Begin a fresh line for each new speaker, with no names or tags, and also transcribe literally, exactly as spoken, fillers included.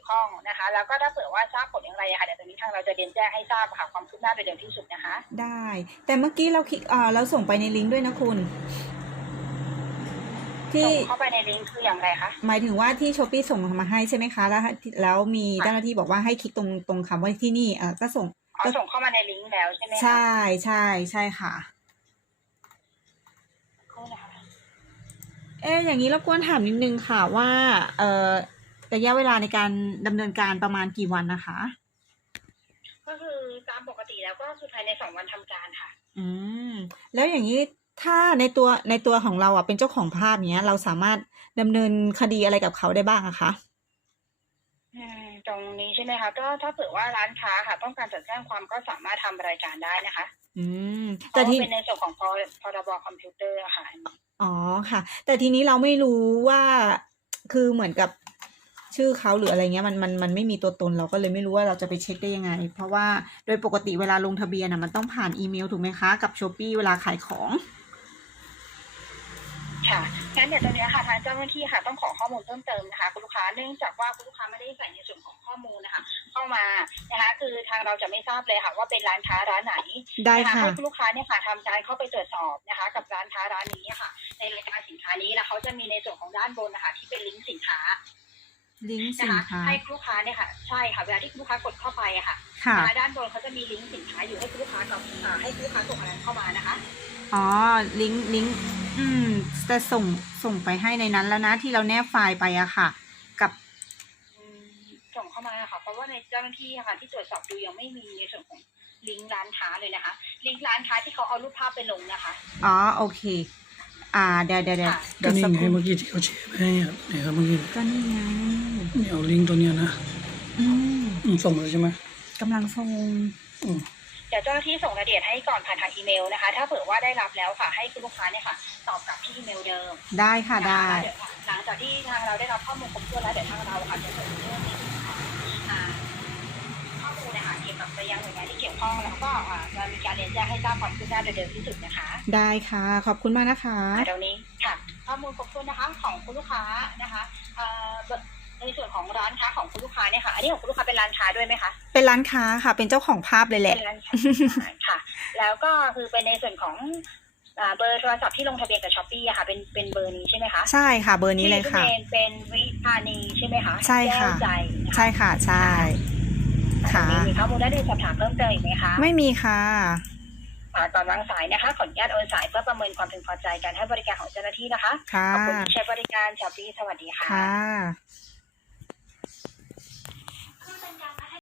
ข้องนะคะแล้วก็ถ้าเผื่อว่าทราบผลอย่างไรอะค่ะเดี๋ยวตอนนี้ทางเราจะเรียนแจ้งให้ทราบค่ะความคืบหน้าโดยเร็วที่สุดนะคะ
ได้แต่เมื่อกี้เราคลิกเอ่อเราส่งไปในลิงก์ด้วยนะคุณที่
ส่งเข้าไปในลิงก์คืออย่างไรคะ
หมายถึงว่าที่ช้อปปี้ส่งมาให้ใช่ไหมคะแล้วแล้วมีเจ้าหน้าที่บอกว่าให้คลิกตรงตรงคำว่าที่นี่อ่ะก็ส่ง
เอาส่งเข้ามาในลิงก์แล้วใช่ไหมคะ
ใช่ใช่ใช่ค่ะเอ๊ะอย่างนี้รบกวนถามนิดนึงค่ะว่าเอ่อระยะเวลาในการดำเนินการประมาณกี่วันนะคะ
ก็คือตามปกติแล้วก็คือภายในสองวันทำการค่ะ
อืมแล้วอย่างนี้ถ้าในตัวในตัวของเราอ่ะเป็นเจ้าของภาพเนี้ยเราสามารถดำเนินคดีอะไรกับเขาได้บ้างอะคะ
อืมตรงนี้ใช่ไหมคะก็ถ้าเผื่อว่าร้านค้าค่ะต้องการจัดแจ้งความก็สามารถทำรายการได้นะคะ
อืม
เพ
แต่ที่
ราะว่าเป็นในส่วนของพพรบคอมพิวเตอร์อะค่ะ
อ๋อค่ะแต่ทีนี้เราไม่รู้ว่าคือเหมือนกับชื่อเขาหรืออะไรเงี้ยมันมันมันไม่มีตัวตนเราก็เลยไม่รู้ว่าเราจะไปเช็คได้ยังไงเพราะว่าโดยปกติเวลาลงทะเบียนอ่ะมันต้องผ่านอีเมลถูกไหมคะกับ Shopee เวลาขายของ
ค่ะงั้นเดี๋ยวตรงนี้ค่ะทางเจ้าหน้าที่ค่ะต้องขอข้อมูลเพิ่มเติมนะคะคุณลูกค้าเนื่องจากว่าคุณลูกค้าไม่ได้ใส่ในส่วนของข้อมูลนะคะเข้ามานะคะคือทางเราจะไม่ทราบเลยค่ะว่าเป็นร้านค้าร้านไหน
ได้
นะคะ
ค่ะ
ให้คุณลูกค้าเนี่ยค่ะทำการเข้าไปตรวจสอบนะคะกับร้านค้าร้านนี้ค่ะในรายการสินค้านี้แล้วเขาจะมีในส่วนของด้านบนนะคะที่เป็นลิงก์สินค้า
ลิงก์สิ
นะคะ
นค้า
ให้ลูกค้าเนี่ยค่ะใช่ค่ะเวลาที่ลูกค้ากดเข้าไปอะค่ะ
ค่ะ
ด้านบนเขาจะมีลิงก์สินค้าอยู่ให้ลูกค้ากับให้ลูกค้าส่งอะไรเข้ามานะคะ
อ๋อลิงก์ลิงก์อืมจะส่งส่งไปให้ในนั้นแล้วนะที่เราแนบไฟล์ไปอะค่ะกับ
ส่งเข้ามาค่ะเพราะว่าในเจ้าหน้าที่ค่ะที่ตรวจสอบดูยังไม่มีในส่วนของลิงก์ร้านค้าเลยนะคะลิงก์ร้านค้าที่เขาเอารูปภาพไปลงนะคะ
อ๋อโอเคอ่าเดี๋ยวเดี๋ยวเดี๋ยวเดี๋
ก็
ยว
นี่
สักครู่
ไงเมื่อกี้ที่เขาแชร์ไปให้ครับเนี่ยครับเมื่อกี้
ก็นี่ไง
นี่เอาลิงก์ตัวเนี้ยนะ
อืม
อืมส่งมาเลยใช่ไหม
กำลังส่ง
อืม
เดี๋ยวเจ้าหน้าที่ส่งรายละเอียดให้ก่อนผ่านทางอีเมลนะคะถ้าเผื่อว่าได้รับแล้วค่ะให้คุณลูกค้าเนี่ยค่ะตอบกลับที่อีเมลเดิม
ได้ค่ะได้
หลังจากที่ทางเราได้รับข้อมูลครบถ้วนแล้วเดี๋ยวทางเราค่ะจะส่งเรื่องนี้ข้อมูลนะคะเกี่ยวกับไปยังหน่วยงานที่เกี่ยวข้องแล้วก็จะมีการเรียนแจ้งให้ทราบความคืบหน้าโดยเร็วที่สุดนะคะ
ได้ค่ะขอบคุณมากนะคะ
เดี๋ยวนี้ค่ะข้อมูลครบถ้วนนะคะของคุณลูกค้านะคะในส่วนของร้านค้าของคุณลูกค้าเนี่ยค่ะอันนี้ของคุณลูกค้าเป็นร้านค้าด้วยไหมคะ
เป็นร้านค้าค่ะเป็นเจ้าของภาพเลยแหละ
เป็นร้านค้าค่ะแล้วก็คือเป็นในส่วนของเบอร์โทรศัพท์ที่ลงทะเบียนกับช้อปปี้อะค่ะเป็นเป็นเบอร์นี้ใช่ไหมคะ
ใช่ค่ะเบอร์นี้เลยค่ะ
เป็นวิพานีใช่ไหมคะ
ใช่ค่ะ
ใจ
ใช่ค่ะใช่ค่ะ
มีข้อมูลได้ในสอบถามเพิ่มเติมอีกไหมคะ
ไม่มีค่ะ
ก่อนวางสายนะคะขออนุญาตโอนสายเพื่อประเมินความพึงพอใจการให้บริการของเจ้าหน้าที่นะคะขอบคุณที่ใช้บริการช้อปปี้สวัสดีค่ะ